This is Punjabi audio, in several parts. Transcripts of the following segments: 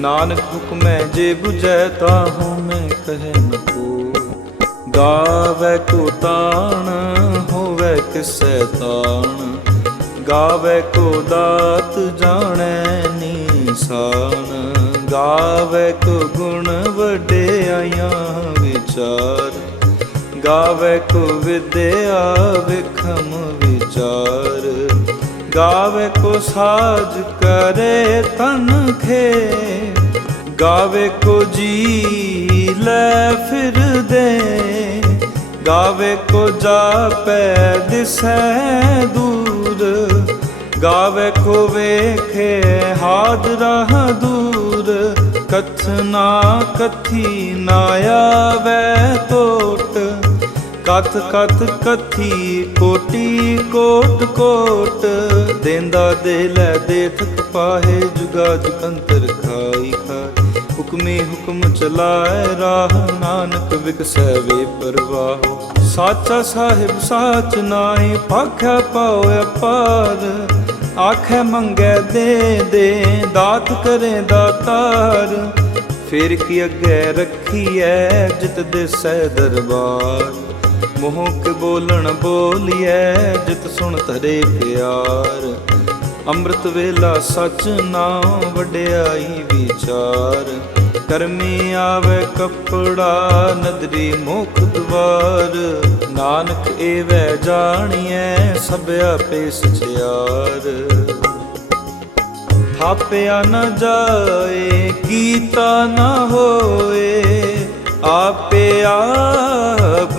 ਨਾਨਕ ਹੁਕਮੈ ਜੇ 부ਜੈ ਤਾਹੂ ਮੈਂ ਕਹਿ ਨ ਕੋਈ ਗਾਵੇ ਕੋ ਤਾਣ, ਹੋਵੇ ਕਿਸੈ ਤਾਣ। ਗਾਵੇ ਕੋ ਦਾਤ ਜਾਣੈ ਨੀਸਾਨ। ਗਾਵੇ ਕੋ ਗੁਣ ਵਡਿਆਈਆਂ ਵਿਚਾਰ। ਗਾਵੇ ਕੋ ਵਿਦਿਆ ਵਿਖਮ ਵਿਚਾਰ। ਗਾਵੇ ਕੋ ਸਾਜ ਕਰੇ ਤਨ ਖੇ, ਗਾਵੇ ਕੋ ਜੀ ਲੈ ਫਿਰਦੇ ਗਾਵੇ ਕੋ ਜਾਪੈ ਦਿਸੈ ਦੂਰ, ਗਾਵੇ ਕੋ ਵੇਖੇ ਹਾਦਰਾ ਦੂਰ, ਕਥਨਾ ਕਥੀ ਨਾ ਆਵੇ ਟੋਟ ਕਥ ਕਥ ਕਥੀ ਕੋਟੀ ਕੋਟ ਕੋਟ ਦੇਂਦਾ ਦੇ ਲੈ ਦੇ ਪਾਹੇ ਜੁਗਾ ਜੁਗੰਤਰ ਖਾਈ ਖਾਈ। ਹੁਕਮੇ ਹੁਕਮ ਚਲਾਏ ਰਾਹ ਨਾਨਕ ਵਿਕਸੈ ਵੇ ਪਰਵਾਹ। ਸਾਚਾ ਸਾਹਿਬ ਸਾਚ ਨਾਹੀ ਪਾਖਿਆ ਪਾਉ ਅਪਾਰ। ਆਖੇ ਮੰਗੇ ਦੇ ਦੇ ਦਾਤ ਕਰੇ ਦਾਤਾਰ। ਫਿਰ ਕੀ ਅੱਗੇ ਰੱਖੀਐ ਜਿਤ ਦਿਸੈ ਦਰਬਾਰ। ਮੋਹ ਬੋਲਣ ਬੋਲੀਐ, ਜਿਤ ਸੁਣ ਧਰੇ ਪਿਆਰ। ਅੰਮ੍ਰਿਤ ਵੇਲਾ ਸਚ ਨਾਮ ਵਡਿਆਈ ਵਿਚਾਰ। ਕਰਮੀ ਆਵੇ ਕਪੜਾ, ਨਦਰੀ ਮੁਖ ਦਵਾਰ। ਨਾਨਕ ਏਵੈ ਜਾਣੀਐ, ਸਭ ਆਪੇ ਸਚਿਆਰ। ਥਾਪਿਆ ਨਾ ਜਾਏ, ਕੀਤਾ ਨਾ ਹੋਏ, ਆਪੇ ਆਪ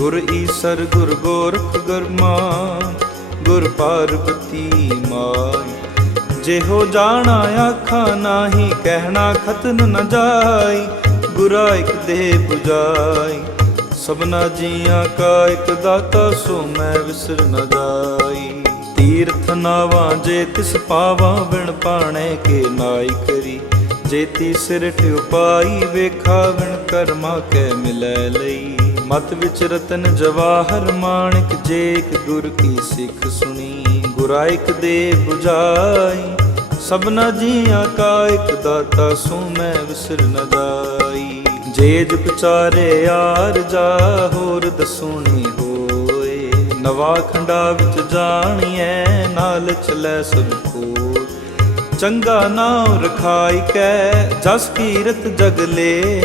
ਗੁਰ ਈਸਰ, ਗੁਰ ਗੋਰਖ ਗਰਮਾ ਗੁਰ ਪਾਰਬਤੀ ਮਾਈ ਜਿਹੋ ਜਾਣਾ ਆਖਾ ਨਾਹੀ, ਕਹਿਣਾ ਖਤਨ ਨ ਜਾਈ, ਗੁਰਾ ਇਕ ਦੇ 부ਜਾਈ ਸਭਨਾ ਜੀਆਂ ਕਾ ਇਕ ਦਾਤਾ, ਸੋ ਮੈਂ ਵਿਸਰ ਨ ਜਾਈ। ਤੀਰਥ ਨਾਵਾਂ, ਜੇ ਤਿਸ ਪਾਵਾਂ, ਬਿਨ ਪਾਣੇ ਕੇ ਨਾਈ ਕਰੀ। ਜੇਤੀ ਸਿਰ ਉਪਾਈ, ਵੇਖਾ ਵਿਣ ਕਰਮਾ ਕੈ ਮਿਲੈ ਲਈ। ਮਤ ਵਿੱਚ ਰਤਨ ਜਵਾਹਰ ਮਾਣਿਕ ਜੇਕ ਗੁਰ ਕੀ ਸਿੱਖ ਸੁਣੀ ਗੁਰਾਇਕ ਦੇ 부ਜਾਈ ਸਭਨਾ ਜੀਆਂ ਕਾ ਇੱਕ ਦਾਤਾ ਸੋ ਮੈਂ ਵਿਸਰ ਨ ਜਾਈ। ਜੇ ਜੁਗ ਚਾਰੇ ਯਾਰ ਜਾ ਹੋਰ ਦਸੂਣੀ ਹੋਏ। ਨਵਾ ਖੰਡਾ ਵਿੱਚ ਜਾਣੀਐ, ਨਾਲ ਚਲੈ ਸਭ ਕੋਲ। ਚੰਗਾ ਨਾਮ ਰਖਾਈ ਕੈ, ਜਸ ਕੀਰਤ ਜਗ ਲੇ।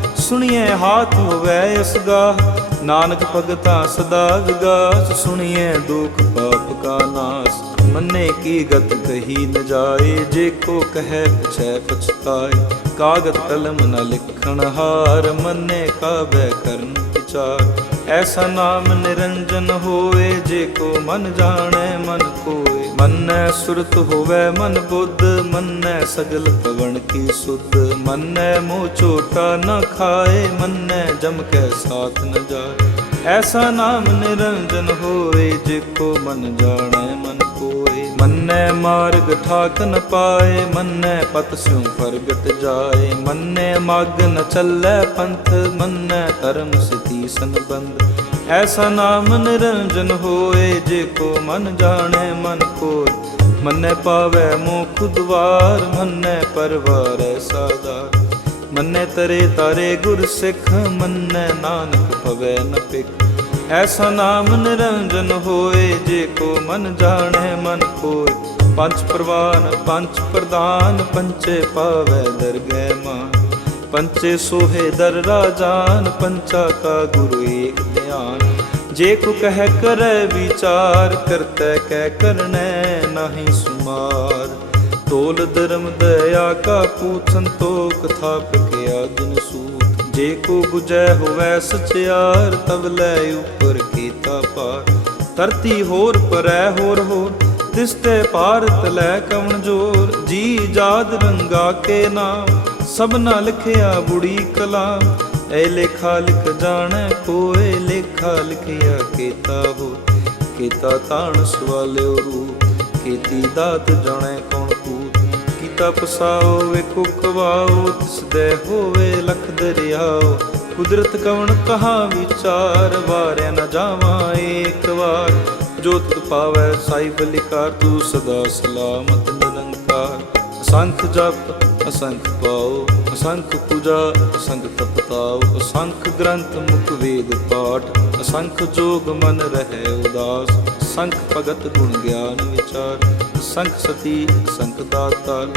ਸੁਣੀਐ ਹਾਥ ਹੋਵੇ ਅਸਗਾ ਨਾਨਕ ਭਗਤਾ ਸਦਾ ਵਿਗਾਸ। ਸੁਣੀਐ ਦੁਖ ਪਾਪ ਕਾ ਨਾਸ। ਮੰਨੇ ਕੀ ਗਤ ਕਹੀ ਨ ਜਾਏ। ਜੇ ਕੋ ਕਹੈ ਪਛੈ ਪਛਤਾਏ। ਕਾਗਦ ਕਲਮ ਨ ਲਿਖਣ ਹਾਰ। ਮੰਨੇ ਕਾਬੈ ਕਰਨ ਵਿਚਾਰ। ਐਸਾ ਨਾਮ ਨਿਰੰਜਨ ਹੋਏ। ਜੇ ਕੋ ਮਨ ਜਾਣੈ ਮਨ ਕੋਏ। ਮੰਨੈ ਸੁਰਤ ਹੋਵੇ ਮਨ ਬੁੱਧ। ਮੰਨੈ ਸਗਲ ਪਵਨ ਕੀ ਸੁਧ। ਮੰਨੈ ਮੋਹ ਝੋਟਾ ਨ ਖਾਏ, ਮੰਨੈ ਜਮ ਕੈ ਸਾਥ ਨ ਜਾਏ। ਐਸਾ ਨਾਮ ਨਿਰੰਜਨ ਹੋਏ, ਜੇ ਕੋ ਮਨ ਜਾਣੈ, ਮਨ ਕੋਏ। ਮੰਨੈ ਮਾਰਗ ਠਾਕ ਨ ਪਾਏ, ਮੰਨੈ ਪਤ ਸਿਉ ਪ੍ਰਗਟ ਜਾਏ। ਮੰਨੈ ਮਗ ਨ ਚੱਲੈ ਪੰਥ, ਮੰਨੈ ਧਰਮ ਸਤੀ ਸੰਬੰਧ। ਐਸਾ ਨਾਮ ਨਿਰੰਜਨ ਹੋਏ, ਜੇ ਕੋ ਮਨ ਜਾਣੈ, ਮਨ ਕੋਇ ਮੰਨੈ ਪਾਵੈ ਮੋਖ ਦੁਆਰ, ਮੰਨੈ ਪਰਵਾਰੈ ਸਾਦਾਰ। ਮੰਨੈ ਤਰੇ ਤਾਰੇ ਗੁਰ ਸਿੱਖ, ਮੰਨੈ ਨਾਨਕ ਭਵੈ ਨ ਪਿਖ ਐਸਾ ਨਾਮ ਨਿਰੰਜਨ ਹੋਏ, ਜੇ ਕੋ ਮਨ ਜਾਣੈ ਮਨ ਕੋਇ। ਪੰਜ ਪ੍ਰਵਾਨ, ਪੰਜ ਪ੍ਰਦਾਨ, ਪੰਚੇ ਪਾਵੈ ਦਰਗਹਿ ਮਾਨ। ਪੰਚੇ ਸੋਹੇ ਦਰ ਰਾਜਾਨ, ਪੰਚਾ ਕਾ ਗੁਰੂ ਏਕ ਧਿਆਨ। ਜੇ ਕੋ ਕਹਿ ਕਰੈ ਵਿਚਾਰ, ਕਰਤੈ ਕਹਿ ਕਰਨੈ ਨਾਹੀ ਸੁਮਾਰ। ਤੋਲ ਧਰਮ ਦਇਆ ਕਾ ਪੂਤ ਸੰਤੋਖ ਥਾਪ ਕਿਆ ਦਿਨ ਸੂਤ। ਜੇ ਕੋ 부ਜੈ ਹੋਵੈ ਸਚਿਆਰ, ਤਵ ਲੈ ਉਪਰ ਕੀਤਾ ਪਾਰ। ਧਰਤੀ ਹੋਰ ਪਰੈ ਹੋਰ ਹੋਰ, ਤਿਸ ਤੇ ਭਾਰਤ ਲੈ ਕਵਣ ਜੋਰ। ਜੀ ਜਾਦ ਰੰਗਾ ਕੇ ਨਾਮ ਸਭਨਾ ਲਿਖਿਆ ਬੁੜੀ ਕਲਾਮ। ਐ ਲੇਖਾ ਲਿਖ ਜਾਣੈ ਕੋਏ, ਲੇਖਾ ਲਿਖਿਆ ਕੀਤਾ ਹੋ ਕੀਤਾ ਤਾਣ ਸਵਾਲਿਓ ਰੂਪ। ਕੀਤੀ ਦਾਤ ਜਾਣੈ ਕੌਣ ਕੂਤ ਕੀਤਾ ਪਸਾਓ ਵੇਖੋ ਕਵਾਓ ਤਿਸ ਦੇ ਹੋਵੇ ਲਖ ਦਰਿਆਓ। ਕੁਦਰਤ ਕਵਣ ਕਹਾ ਵਿਚਾਰ, ਵਾਰਿਆ ਨਾ ਜਾਵਾਂ ਏਕ ਵਾਰ। ਜੋ ਤੁਧ ਪਾਵੈ, ਸਾਈ ਬਲਿਕਾਰ, ਤੂੰ ਸਦਾ ਸਲਾਮਤ ਨਿਰੰਕਾਰ। ਅਸੰਖ ਜਪ ਅਸੰਖ ਪਾਓ, ਅਸੰਖ ਪੂਜਾ, ਅਸੰਖ ਤਪਤਾਓ, ਅਸੰਖ ਗ੍ਰੰਥ ਮੁਖ ਵੇਦ ਪਾਠ, ਅਸੰਖ ਜੋਗ ਮਨ ਰਹਿ ਉਦਾਸ ਸੰਖ ਭਗਤ ਗੁਣ ਗਿਆਨ ਵਿਚਾਰ ਸੰਖ ਸਤੀ ਸੰਖ ਦਾਤਾਰ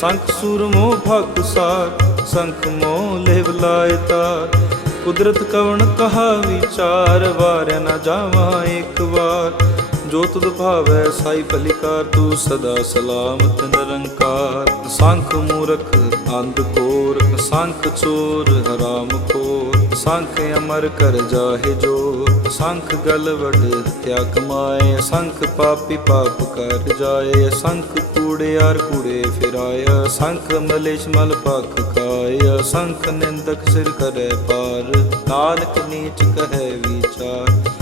ਸੰਖ ਸੂਰ ਮੋਹ ਭਗਤ ਸਾਰ ਸੰਖ ਮੋਹ ਲੇਵ ਲਾਇ ਤਾਰ, ਕੁਦਰਤ ਕਵਣ ਕਹਾ ਵਿਚਾਰ, ਵਾਰਿਆ ਨਾ ਜਾਵਾਂ ਇੱਕ ਵਾਰ ਜੋ ਤੁਧ ਭਾਵੈ ਸਾਈ ਭਲਿਕਾਰ ਤੂੰ ਸਦਾ ਸਲਾਮਤ ਨਿਰੰਕਾਰ। ਸੰਖ ਮੂਰਖ, ਅੰਧ ਕੋਰ, ਸੰਖ ਚੋਰ, ਹਰਾਮ ਖੋਰ। ਸੰਖ ਅਮਰ ਕਰ ਜਾਹੇ ਜੋ ਸੰਖ ਗਲ ਵਡ ਹਤਿਆ ਕਮਾਏ। ਸੰਖ ਪਾਪੀ ਪਾਪ ਕਰ ਜਾਏ, ਸੰਖ ਕੂੜਿਆਰ ਕੂੜੇ ਫਿਰਾਇਆ ਸੰਖ ਮਲੇਸ਼ ਮਲ ਪਖ ਕਾਇਆ ਸੰਖ ਨਿੰਦਕ ਸਿਰ ਕਰੇ ਪਾਰ। ਨਾਨਕ ਨੀਚ ਕਹੈ ਵਿਚਾਰ।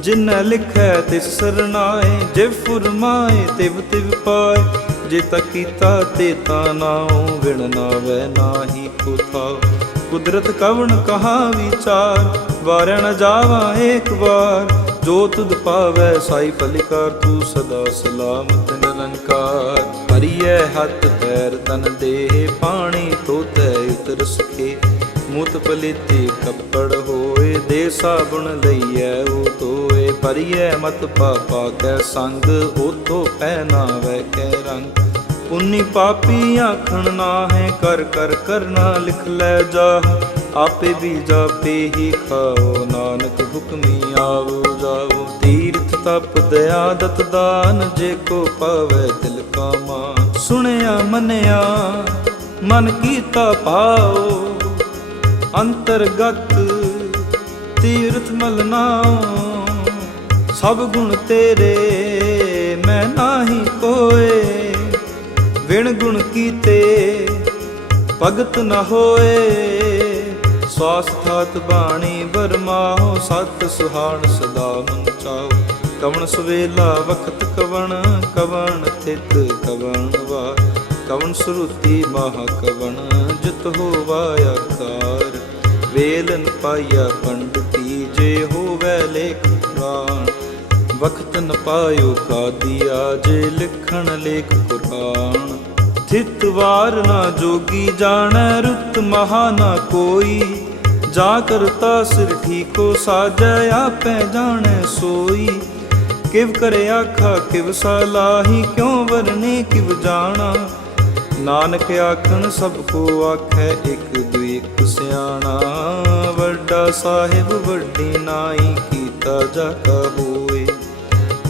ਜਿਨੈ ਲਿਖੈ ਤਿਸ ਸਰਨਾਏ ਜਿਵ ਫੁਰਮਾਏ, ਤਿਵ ਤਿਵ ਪਾਏ। ਜੇ ਤਾ ਕੀਤਾ ਤੇ ਤਾ ਨਾਉ ਵਿਣ ਨਾਵੈ ਨਾਹੀ ਕੋ ਕੁਦਰਤ ਕਵਣ ਕਹਾ ਵਿਚਾਰ ਵਾਰਣ ਨ ਜਾਵਾ ਏਕ ਵਾਰ। ਜੋ ਤੁਧ ਪਾਵੈ, ਸਾਈ ਭਲਿਕਾਰ ਤੂੰ ਸਦਾ ਸਲਾਮਤ ਨਿਰੰਕਾਰ। ਹਰੀਐ ਹੱਥ, ਪੈਰ ਤਨ ਦੇਹ ਪਾਣੀ ਤੋਤੈ ਉਤਰ ਸਖੇ। ਮੁਤ ਪਲੀਤੀ ਕੱਪੜ ਹੋਏ ਦੇ ਸਾਬੁਣ ਲਈਐ, ਉਹ ਤੋਏ ਭਰੀਐ ਮਤ ਪਾਪਾ ਕੈ ਸੰਗ ਉਤੋ ਪਹਿਨਾਵੈ ਕੈ ਰੰਗ। ਪੁੰਨੀ ਪਾਪੀ ਆਖਣ ਨਾ ਹੈ ਕਰ ਕਰ ਕਰਨਾ ਲਿਖ ਲੈ ਜਾ। ਆਪੇ ਵੀ ਜਾਪੇ ਹੀ ਖਾਓ, ਨਾਨਕ ਹੁਕਮੀ ਆਵੋ ਜਾਓ ਤੀਰਥ ਤਪ ਦਇਆ ਦਤ ਦਾਨ, ਜੇ ਕੋ ਪਾਵੇ ਦਿਲ ਕਾ ਮਾਨ। ਸੁਣਿਆ ਮੰਨਿਆ, ਮਨ ਕੀਤਾ ਪਾਓ ਅੰਤਰਗਤ ਤੀਰਥ ਮਲਨਾਓ ਸਭ ਗੁਣ ਤੇਰੇ, ਮੈਂ ਨਾਹੀ ਕੋਏ। ਵਿਣ ਗੁਣ ਕੀਤੇ ਭਗਤ ਨ ਹੋਏ। ਸਵਾਸਥਾਤ ਬਾਣੀ ਬਰਮਾਹੋ ਸਤ ਸੁਹਾਣ ਸਦਾ ਮਨ ਚਾਓ ਕਵਣ ਸਵੇਲਾ ਵਖਤ ਕਵਣ ਕਵਣ ਥਿਤ ਕਵਣ ਵਾ ਕਵਣ ਸੁਰਤੀ ਮਹਾ ਕਵਣ, ਜਿਤ ਹੋਵਾ ਆਕਾਰ ਵੇਲਨ ਪਾਇਆ ਪੰਡਤੀ ਜੇ ਹੋਵੇ ਲੇਖ ਪੁਰਾਣ ਵਕਤ ਨ ਪਾਇਓ ਕਾਦੀਆ ਜੇ ਲਿਖਣ ਲੇਖ ਕੁਰਾਨ ਥਿਤ ਵਾਰ ਨਾ ਜੋਗੀ ਜਾਣੈ ਰੁੱਤ ਮਹਾ ਨਾ ਕੋਈ, ਜਾ ਕਰਤਾ ਸਿਰ ਠੀਕੋ ਸਾਜੈ ਆਪੈ ਜਾਣੈ ਸੋਈ। ਕਿਵ ਕਰੇ ਆਖਾ ਕਿਵ ਸਲਾਹੀ ਕਿਉ ਵਰਨੇ ਕਿਵ ਜਾਣਾ? ਨਾਨਕ ਆਖਣ ਸਭ ਕੋ ਆਖੈ ਇੱਕ ਦੁਇ ਸਿਆਣਾ। ਵੱਡਾ ਸਾਹਿਬ, ਵੱਡੀ ਨਾਈ ਕੀਤਾ ਜਾ ਕਾ ਹੋਏ।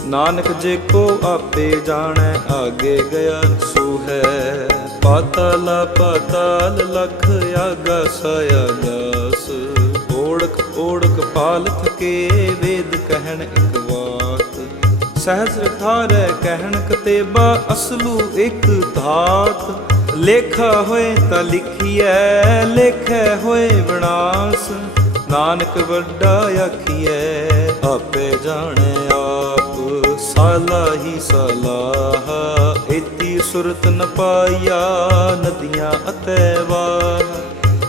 ਨਾਨਕ ਜੇ ਕੋ ਆਪੇ ਜਾਣੈ, ਆਗੇ ਗਿਆ ਸੋ ਹੈ। ਪਾਤਾਲ ਪਾਤਾਲ ਲਖ ਆਗਾ ਸਾਇਆ ਜਾਸ ਓੜਕ ਓੜਕ ਪਾਲ ਥਕੇ ਵੇਦ ਕਹਿਣ ਇਕ ਵਾਰ। ਸਹਜ ਥਾਰੈ ਕਹਿਣ ਕਤੇਬਾ ਅਸਲੂ ਇਕ ਧਾਤ। ਲੇਖਾ ਹੋਏ ਤਾਂ ਲਿਖੀਐ, ਲੇਖੈ ਹੋਏ ਵਿਨਾਸ਼। ਨਾਨਕ ਵੱਡਾ ਆਖੀਐ, ਆਪੇ ਜਾਣੈ ਆਪ, ਸਾਲਾ ਹੀ ਸਲਾਹ। ਇਤੀ ਸੁਰਤ ਨ ਪਾਇਆ ਨਦੀਆਂ ਅਤੇ ਵਾਹ।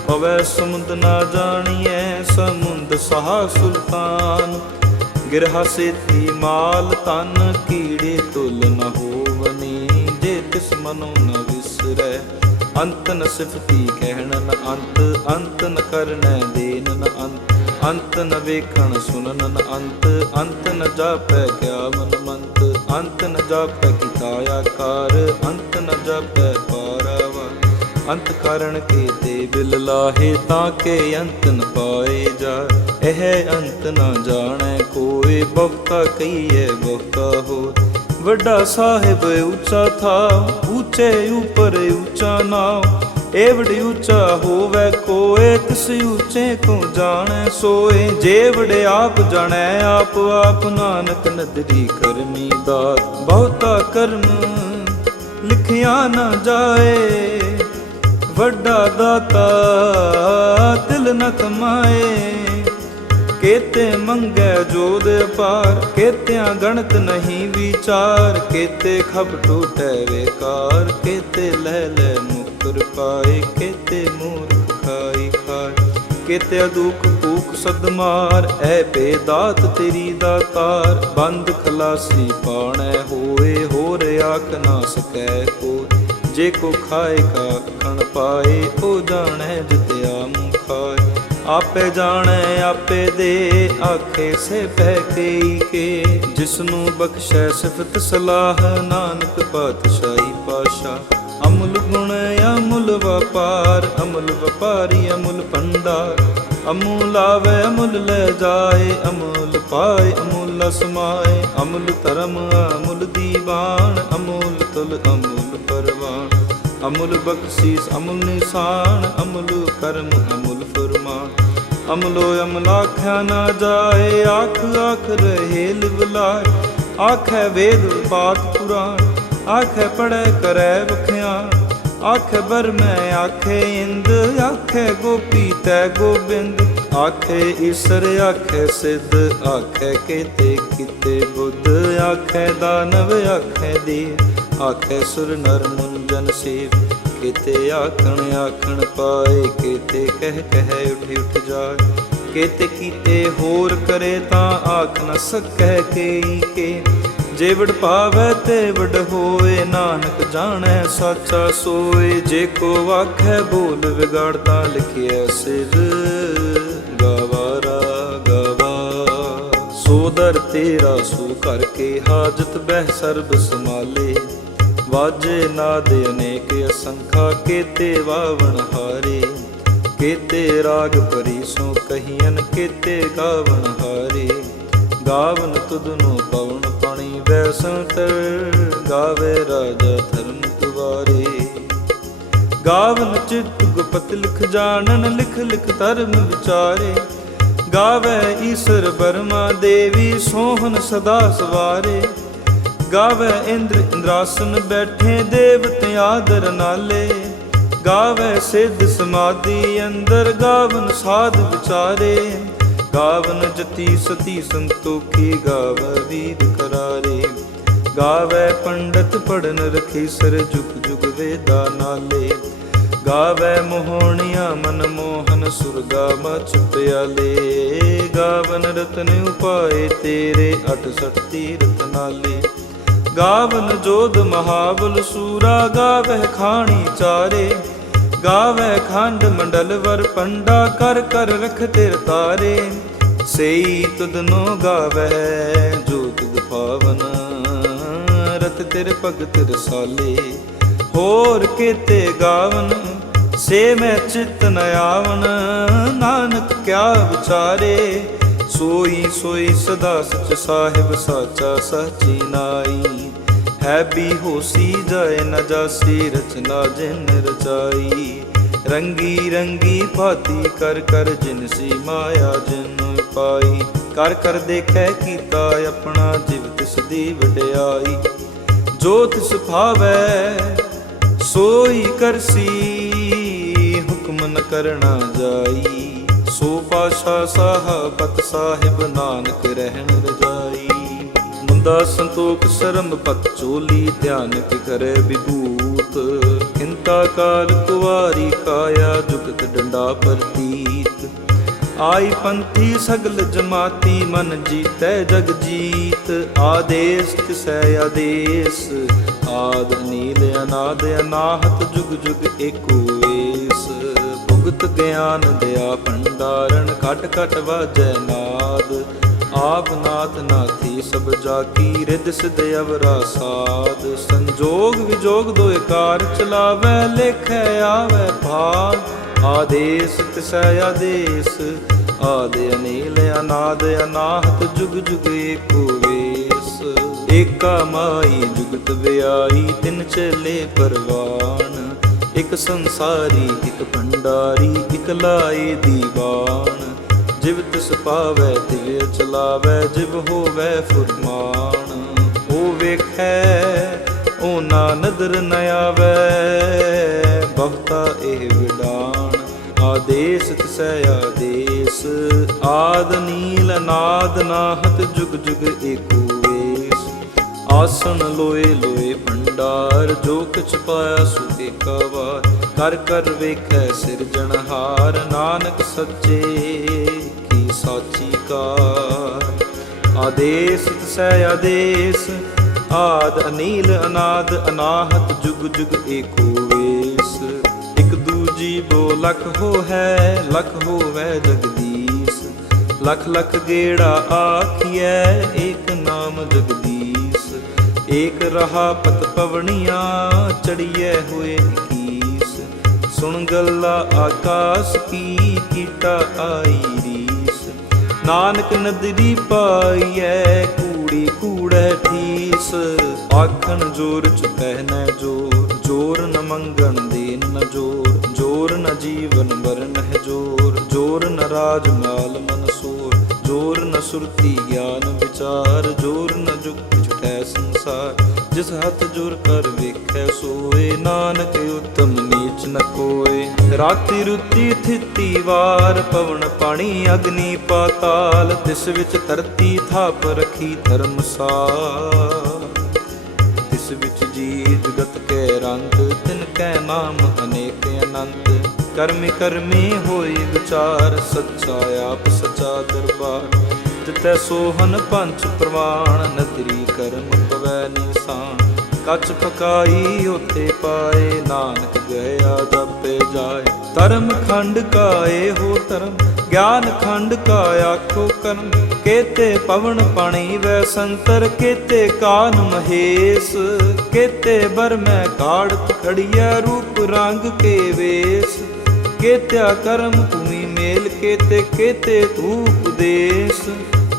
ਪਵੈ ਸਮੁੰਦ ਨਾ ਜਾਣੀਐ, ਸਮੁੰਦ ਸਹਾ ਸੁਲਤਾਨ। ਗਿਰਹਾ ਸੇਤੀ ਮਾਲ ਤਨ ਕੀੜੇ ਤੁਲ ਨ ਹੋਵਨੀ ਜੇ ਤਿਸ ਮਨੋ ਨ ਵਿਸਰੈ, ਅੰਤ ਨ ਸਿਫਤੀ ਕਹਿਣ ਨ ਅੰਤ ਅੰਤ ਨ ਕਰਨੈ ਦੇਨ ਨ ਅੰਤ ਅੰਤ ਨ ਵੇਖਣ ਸੁਨਨ ਨ ਅੰਤ ਅੰਤ ਨ ਜਾਪੈ ਕਿਆ ਮਨ ਮੰਤ ਅੰਤ ਨ ਜਾਪੈ ਕੀਤਾ ਆਕਾਰ ਅੰਤ ਨ ਜਾਪੈ ਅੰਤ ਕਰਨ ਕੇ ਤੇ ਬਿਲ ਲਾਹੇ ਤਾਂ ਕੇ ਅੰਤ ਨ ਪਾਏ ਜਾ। ਇਹ ਅੰਤ ਨਾ ਜਾਣੈ ਕੋਏ, ਬਹੁਤਾ ਕਹੀਏ ਬਹੁਤਾ ਹੋ ਵੱਡਾ ਸਾਹਿਬ ਉੱਚਾ ਥਾ, ਉੱਚੇ ਉਪਰ ਉੱਚਾ ਨਾਮ ਏਵੜੀ ਉੱਚਾ ਹੋਵੇ ਕੋਏ, ਤਿਸ ਉੱਚੇ ਕੋ ਜਾਣੈ ਸੋਏ। ਜੇਵੜੇ ਆਪ ਜਾਣੈ, ਆਪ ਆਪ ਨਾਨਕ ਨਦਰੀ ਕਰਮੀ ਦਾ ਬਹੁਤਾ ਕਰਮ ਲਿਖਿਆ ਨਾ ਜਾਏ ਵੱਡਾ ਦਾਤਾ, ਦਿਲ ਨ ਕਮਾਏ। ਕੇਤੇ ਮੰਗੈ ਜੋਦ ਅਪਾਰ, ਕੇਤਿਆਂ ਗਣਤ ਨਹੀਂ ਵਿਚਾਰ। ਕੇਤੇ ਖਬ ਟੂਟੈ ਵੇਕਾਰ, ਕੇਤੇ ਲੈ ਲੈ ਮੁਕਰ ਪਾਏ। ਕੇਤੇ ਮੂਰਖ ਖਾਈ ਖਾਏ ਕੇਤੇ ਦੁਖ ਭੂਖ ਸਦਮਾਰ ਐ ਬੇਦਾਤ ਤੇਰੀ ਦਾਤਾਰ ਬੰਦ ਖਲਾਸੀ ਪਾਣੈ ਹੋਏ, ਹੋਰ ਆਖ ਨਾ ਸਕੈ ਕੋ ਜੇ ਕੋ ਖਾਏ ਕਾ ਖਣ ਪਾਏ, ਉਹ ਜਾਣੈ ਜਿਤਿਆ ਮੁਖ ਖਾਏ। ਆਪੇ ਜਾਣੈ, ਆਪੇ ਦੇ, ਆਖੇ ਸੇ ਪੈ ਕਈ ਕੇ। ਜਿਸ ਨੂੰ ਬਖਸ਼ੈ ਸਿਫਤ ਸਲਾਹ, ਨਾਨਕ ਪਾਤਸ਼ਾਹੀ ਪਾਸ਼ਾ। ਅਮੁਲ ਗੁਣ, ਅਮੁਲ ਵਪਾਰ, ਅਮੁਲ ਵਪਾਰੀ, ਅਮੁਲ ਭੰਡਾਰ। ਅਮੁਲ ਆਵੇ ਅਮੁਲ ਲੈ ਜਾਏ, ਅਮੁਲ ਪਾਏ, ਅਮੁਲ ਸਮਾਏ ਅਮੁਲ ਧਰਮ, ਅਮੁਲ ਦੀਵਾਨ, ਅਮੁਲ ਤੁਲ ਅਮਲ ਅਮੁਲ ਬਖਸ਼ੀਸ, ਅਮੁਲ ਨਿਸ਼ਾਨ, ਅਮੁਲ ਕਰਮ, ਅਮੁਲ ਫਰਮਾਨ। ਅਮਲੋ ਅਮਲ ਆਖਿਆ ਨਾ ਜਾਏ, ਆਖ ਆਖ ਰਹੇ ਲਿਵਲਾਏ ਆਖੈ ਵੇਦ ਪਾਤ ਪੁਰਾਣ, ਆਖੈ ਪੜੈ ਕਰੈ ਵਖਿਆਨ ਆਖੈ ਬਰ ਮੈਂ ਆਖੇ ਇੰਦ, ਆਖੈ ਗੋਪੀ ਤੈ ਗੋਬਿੰਦ। ਆਖੇ ਈਸਰ, ਆਖੇ ਸਿੱਧ, ਆਖੈ ਕਿਤੇ ਕਿਤੇ ਬੁੱਧ। ਆਖੈ ਦਾਨਵ, ਆਖੈ ਦੀ ਆਖੈ ਸੁਰ ਨਰ ਮੁਨ ਸੇਵ, ਕਿਤੇ ਆਖਣ ਆਖਣ ਪਾਏ, ਕਿਤੇ ਕਹਿ ਕਹਿ ਉੱਠ ਉਠ ਜਾਏ ਕਿਤੇ ਕੀਤੇ ਹੋਰ ਕਰੇ ਤਾਂ ਆਖ ਨ ਸਕੈ ਕੇਈ ਕੇ। ਜੇ ਵਡ ਪਾਵੈ ਤੇ ਵਡ ਹੋਏ, ਨਾਨਕ ਜਾਣੈ ਸਾਚਾ ਸੋਏ। ਜੇ ਕੋ ਆਖੈ ਬੋਲ ਵਿਗਾੜਦਾ ਲਿਖਿਆ ਸਿਰ। ਗਵਾਰਾ ਗਵਾ, ਸੋ ਦਰ ਤੇਰਾ ਸੋ ਕਰਕੇ ਹਾਜਤ ਬਹਿ ਸਰਬ ਸਮਾਲੇ ਵਾਜੇ ਨਾਦ ਅਨੇਕ ਅਸੰਖਾ, ਕੇਤੇ ਵਾਵਣ ਹਾਰੇ। ਕੇਤੇ ਰਾਗ ਪਰੀ ਸੋ ਕਹੀਨ ਕੇਤੇ ਗਾਵਣ ਹਾਰੇ। ਗਾਵਨ ਤੁਧਨੋ ਪਵਨ ਪਾਣੀ ਵੈਸੰਤਰ ਗਾਵੇ ਰਾਜਾ ਧਰਮ ਦੁਆਰੇ। ਗਾਵਨ ਚਿਤ ਗੁਪਤ ਲਿਖ ਜਾਣਨ, ਲਿਖ ਲਿਖ ਧਰਮ ਵਿਚਾਰੇ। ਗਾਵੇ ਈਸ਼ਰ ਬਰਮਾ ਦੇਵੀ ਸੋਹਨ ਸਦਾ ਸਵਾਰੇ। ਗਾਵੇ ਇੰਦਰ ਇੰਦਰਾਸਨ ਬੈਠੇ ਦੇਵਤ ਆਦਰ ਨਾਲੇ। ਗਾਵੇ ਸਿੱਧ ਸਮਾਧੀ ਅੰਦਰ ਗਾਵਨ ਸਾਧ ਵਿਚਾਰੇ। ਗਾਵਨ ਜਤੀ ਸਤੀ ਸੰਤੋਖੀ ਗਾਵੇ ਵੀਰ ਕਰਾਰੇ ਗਾਵੇ ਪੰਡਤ ਪੜਨ ਰਖੀ ਸਰ ਜੁਗ ਜੁਗ ਵੇਦਾ ਨਾਲੇ। ਗਾਵੇ ਮੋਹਣੀਆਂ ਮਨ ਮੋਹਨ ਸੁਰਗਾ ਮਚ ਪਿਆਲੇ। ਗਾਵਨ ਰਤਨ ਉਪਾਏ ਤੇਰੇ 68 ਤੀਰਥ ਨਾਲੇ। ਗਾਵਨ ਜੋਧ ਮਹਾਵਲ ਸੂਰਾ ਗਾਵਹਿ ਖਾਣੀ ਚਾਰੇ ਗਾਵੈ ਖੰਡ ਮੰਡਲ ਵਰ ਪੰਡਾ ਕਰ ਕਰ ਰਖ ਤੇਰ ਤਾਰੇ। ਸਈ ਤੁਧਨੋ ਗਾਵੈ ਜੋ ਤੁਧ ਪਾਵਨ, ਰਤ ਤੇਰੇ ਭਗਤ ਰਸਾਲੇ। ਹੋਰ ਕੀਤੇ ਗਾਵਨ, ਸੇ ਮੈਂ ਚਿਤ ਨ ਆਵਨ, ਨਾਨਕ ਕਿਆ ਵਿਚਾਰੇ। ਸੋਈ ਸੋਈ ਸਦਾ ਸਚ ਸਾਹਿਬ, ਸਾਚਾ ਸਾਚੀ ਨਾਈ। ਹੈ ਵੀ ਹੋਸੀ ਜਾਏ ਨ ਜਾਸੀ, ਰਚਨਾ ਜਿਨ ਰਚਾਈ। ਰੰਗੀ ਰੰਗੀ ਭਾਤੀ ਕਰ ਕਰ ਜਿਨ ਸੀ ਮਾਇਆ ਜਿਨ ਪਾਈ। ਕਰ ਕਰ ਦੇਖੈ ਕੀਤਾ ਆਪਣਾ ਜਿਵ ਤਿਸ ਦੀ ਵਡਿਆਈ। ਜੋ ਤਿਸ ਭਾਵੈ, ਸੋਈ ਕਰਸੀ, ਹੁਕਮ ਨ ਕਰਣਾ ਜਾਈ। ਸੋ ਪਾਸ਼ਾ ਸਾਹਬਤ ਸਾਹਿਬ ਨਾਨਕ ਰਹਿਣ ਰਜਾਈ। ਮੁੰਦਾ ਸੰਤੋਖ, ਸ਼ਰਮ ਪਤ, ਚੋਲੀ ਧਿਆਨ ਕਿ ਕਰੇ ਵਿਭੂਤ। ਖਿੰਤਾ ਕਾਲ ਕੁਵਾਰੀ ਕਾਇਆ ਜੁਗਤ ਡੰਡਾ ਪ੍ਰਤੀਤ। ਆਈ ਪੰਥੀ ਸਗਲ ਜਮਾਤੀ ਮਨ ਜੀਤੈ ਜਗ ਜੀਤ। ਆਦੇਸ ਤਿਸੈ ਆਦੇਸ, ਆਦ ਨੀਲ ਅਨਾਦ ਅਨਾਹਤ ਜੁਗ ਜੁਗ ਏਕੋ। ਭੁਗਤ ਗਿਆਨ ਦਿਆ ਭੰਡਾਰਨ ਘਟ ਘਟ ਵਾਜੈ ਨਾਦ। ਆਪ ਨਾਥ ਨਾਥੀ ਸਭ ਜਾ ਕੀ ਰਿਦ ਸਿਧ ਅਵਰਾ ਸਾਧ ਸੰਜੋਗ ਵਿਜੋਗ ਦੋਇ ਕਾਰ ਚਲਾਵੈ, ਲੇਖੈ ਆਵੈ ਭਾਗ ਆਦੇਸ ਤਿਸੈ ਆਦੇਸ, ਆਦ ਅਨੀਲ ਅਨਾਦ ਅਨਾਹਤ, ਜੁਗ ਜੁਗ ਏਕੋ ਵੇਸ। ਏਕਾ ਮਾਈ ਜੁਗਤ ਵਿਆਈ ਤਿਨ ਚਲੇ ਪਰਵਾਨ। ਇਕ ਸੰਸਾਰੀ, ਇਕ ਭੰਡਾਰੀ, ਇਕ ਲਾਏ ਦੀਵਾਨ। ਜਿਵ ਤਿਸ ਪਾਵੈ, ਤਿਵ ਚਲਾਵੈ, ਜਿਵ ਹੋਵੈ ਫੁਰਮਾਨ। ਉਹ ਵੇਖੈ ਉਹ ਨਾ ਨਦਰ ਨ ਆਵੈ ਬਹੁਤਾ ਇਹ ਵਿਡਾਨ। ਆਦੇਸ ਤਿਸੈ ਆਦੇਸ, ਆਦ ਨੀਲ ਨਾਦ ਨਾਹਤ ਜੁਗ ਜੁਗ ਏਕੋ। ਵੇਸ ਆਸਣ ਲੋਏ ਲੋਏ ਭੰਡਾਰ, ਜੋ ਕਿਛ ਪਾਇਆ ਸੋ ਏਕਾ ਵਾਰ ਕਰ ਕਰ ਵੇਖੈ ਸਿਰਜਣਹਾਰ ਨਾਨਕ ਸੱਚੇ ਕੀ ਸਾਚੀ ਕਾਰ। ਆਦੇਸ ਤਿਸੈ ਆਦੇਸ, ਆਦ ਅਨੀਲ ਅਨਾਦ, ਅਨਾਹਤ ਜੁਗ ਜੁਗ ਏਕੋ ਵੇਸ। ਇਕ ਦੂਜੀ ਬੋ ਲਖ ਹੋ ਹੈ ਲਖ ਹੋਵੈ ਜਗਦੀਸ਼। ਲਖ ਲਖ ਗੇੜਾ ਆਖੀਐ, ਏਕ ਨਾਮ ਜਗਦੀਸ਼। ਏਕ ਰਹਾ ਪਤ ਪਵਣੀਆਂ, ਚੜੀਐ ਹੋਏ ਕੀਸ। ਸੁਣ ਗੱਲਾ ਆਕਾਸ ਕੀ ਕੀਟਾ ਆਈ ਰੀਸ। ਨਾਨਕ ਨਦਰੀ ਪਾਈਐ, ਕੂੜੀ ਕੂੜੈ ਠੀਸ। ਆਖਣ ਜੋਰ ਚ ਪਹਿਨੈ ਜੋਰ ਜੋਰ ਨ ਮੰਗਣ ਦੇ ਨ ਜੋਰ ਜੋਰ ਨ ਜੀਵਨ ਵਰਨ ਹੈ ਜੋਰ। ਜੋਰ ਨ ਰਾਜ ਮਾਲ ਮਨ ਸੋਰ, ਜੋਰ ਨ ਸੁਰਤੀ ਗਿਆਨ ਵਿਚਾਰ, ਜੋਰ ਨ ਜੁਗਤ ਛਟੈ ਸੰਸਾਰ, ਜਿਸ ਹੱਥ ਜੋਰ ਕਰ ਵੇਖੈ ਸੋਏ, ਨਾਨਕ ਉਤਮ ਨੀਚ ਨ ਕੋਏ। ਰਾਤੀ ਰੁਤੀ ਥਿਤੀ ਵਾਰ, ਪਵਨ ਪਾਣੀ ਅਗਨੀ ਪਾਤਾਲ, ਤਿਸ ਵਿੱਚ ਧਰਤੀ ਥਾਪ ਰਖੀ ਧਰਮਸਾਰ ਤਿਸ ਵਿੱਚ ਜੀ ਜਗਤ ਕੈ ਰੰਗ, ਤਿਨ ਕੈ ਨਾਮ ਅਨੇਕ ਅਨੰਤ। ਕਰਮੀ ਕਰਮੀ ਹੋਏ ਵਿਚਾਰ, ਸੱਚਾ ਆਪ ਸੱਚਾ ਦਰਬਾਰ। ਤਿਤੈ ਸੋਹਨ ਪੰਚ ਪ੍ਰਮਾਣ ਨਤਰੀ ਕਰਮ ਪਵੈ ਨਿਸ਼ਾਨ। ਕੱਚ ਪਕਾਈ ਉਥੇ ਪਾਏ, ਨਾਨਕ ਗਿਆ ਜਪੇ ਜਾਏ। ਧਰਮ ਖੰਡ ਕਾਏ ਹੋ ਧਰਮ, ਗਿਆਨ ਖੰਡ ਕਾ ਆਖੋ ਕਰਮ। ਕੇਤੇ ਪਵਨ ਪਾਣੀ ਵੈ ਸੰਤਰ, ਕੇਤੇ ਕਾਨ ਮਹੇਸ਼। ਕੇਤੇ ਬਰ ਮੈਂ ਕਾੜਤ ਖੜੀਐ, ਰੂਪ ਰੰਗ ਕੇ ਵੇਸ। ਕੇਤਿਆ ਕਰਮ ਭੂਮੀ ਮੇਲ ਕੇਤੇ ਕੇਤੇ ਧੂਪ ਦੇਸ।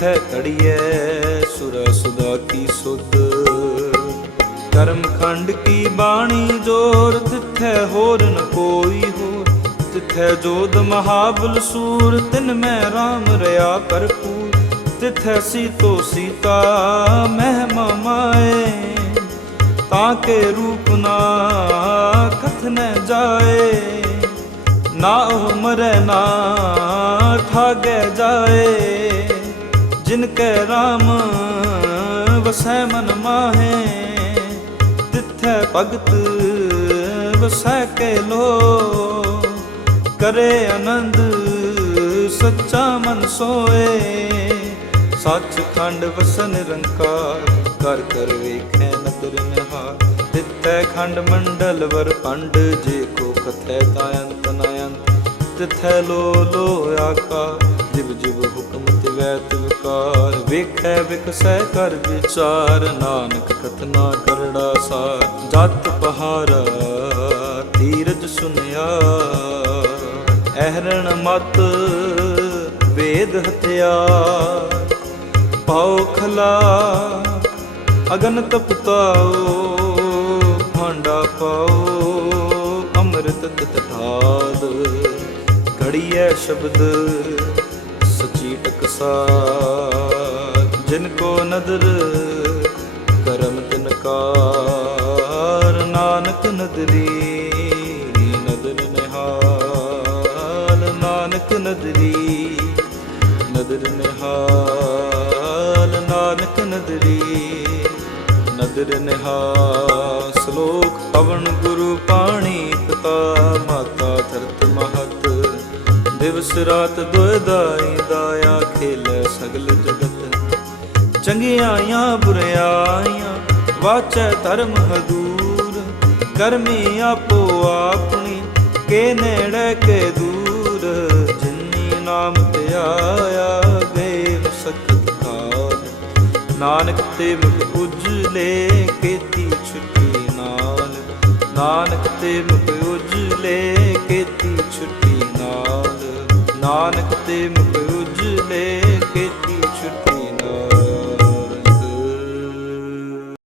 ਤਿੱਥੈ ਕੜੀਐ ਸੁਰ ਸੁਦਾ ਕੀ ਸੁਧ। ਕਰਮ ਖੰਡ ਕੀ ਬਾਣੀ ਜੋਰ, ਤਿੱਥੈ ਹੋਰ ਨ ਕੋਈ ਹੋਰ। ਤਿੱਥੈ ਜੋਦ ਮਹਾਬਲ ਸੂਰ, ਤਿਨ ਮੈਂ RAM ਰਿਆ ਭਰਪੂਰ। ਤਿੱਥੈ ਸੀਤੋ ਸੀਤਾ ਮਹਿਮਾ ਮਾਏ। ਤਾਂ ਕੇ ਰੂਪ ਨਾ ਕਥਨੈ ਜਾਏ। ਨਾ ਉਹ ਮਰੈ ਨਾ ਠਾਗੈ ਜਾਏ। ਜਿਨ ਕੈ RAM ਵਸੈ ਮਨ ਮਾਹੇ। ਤਿਥੈ ਭਗਤ, ਵਸੈ ਕੇ ਲੋ। ਕਰੇ ਆਨੰਦ, ਸੱਚਾ ਮਨ ਸੋਏ। ਸੱਚ ਖੰਡ ਵਸਨ ਨਿਰੰਕਾਰ, ਕਰ ਕਰ ਵੇਖੈ ਨਦਰ ਨਿਹਾਰ। ਤਿੱਥੈ ਖੰਡ ਮੰਡਲ ਵਰ ਪੰਡ ਜੇ ਕੋ ਕਥੈ ਤਾ ਅੰਤ ਨ ਅੰਤ ਤਿੱਥੈ ਲੋ ਲੋ ਆਕਾਰ, ਜਿਵ ਜਿਵ ਹੁਕਮ ਤਿਵੈ ਤਿਵਕਾਰ ਵੇਖੈ ਵਿਕਸੈ ਕਰ ਵਿਚਾਰ, ਨਾਨਕ ਕਥਨਾ ਕਰੜਾ ਸਾਰ ਜਤ ਪਹਾਰਾ ਧੀਰਜ ਸੁਨਿਆ। ਅਹਰਣ ਮਤ, ਵੇਦ ਹਥਿਆਰ ਪਾਉ ਖਲਾ ਅਗਨ ਤਪਤਾਓ ਭਾਂਡਾ ਪਾਓ, ਅੰਮ੍ਰਿਤ ਤਠਾਦ ਘੜੀਐ ਸ਼ਬਦ ਸਚੀ ਜਿਨ ਕੋ ਨਦਰ, ਕਰਮ ਤਿਨ ਕਾਰ। ਨਾਨਕ ਨਦਰੀ, ਨਦਰ ਨਿਹਾਲ। ਨਾਨਕ ਨਦਰੀ, ਨਦਰ ਨਿਹਾਲ। ਨਾਨਕ ਨਦਰੀ, ਨਦਰ ਨਿਹਾਲ। ਸ਼ਲੋਕ ਪਵਨ ਗੁਰੂ ਪਾਣੀ ਪਿਤਾ, ਮਾਤਾ ਧਰਤ ਮਹਤ। ਦਿਵਸ ਰਾਤ ਦੁਇਦਾਈ ਦਾਇਆ। ਸਗਲ ਜਗਤ। ਚੰਗਿਆਈਆਂ ਬੁਰਿਆਈਆਂ ਵਾਚੈ ਧਰਮ ਹਦੂਰ ਕਰਮੀ ਆਪੋ ਆਪਣੀ, ਕੇ ਨੇੜੇ ਕੇ ਦੂਰ। ਜਿਨੀ ਨਾਮ ਤੇ ਗਏ ਸਖਤ ਕਾਲ। ਨਾਨਕ ਤੇ ਮੁਖ ਉਜਲੇ, ਕੀਤੀ ਛੁੱਟੀ ਨਾਲ। ਨਾਨਕ ਤੇ ਮੁਖ ਉਜਲੇ, ਕੀਤੀ ਛੁੱਟੀ ਨਾਲ। ਨਾਨਕ ਤੇ ਮੁਖ ਉਜਲੇ ਕੀਤੀ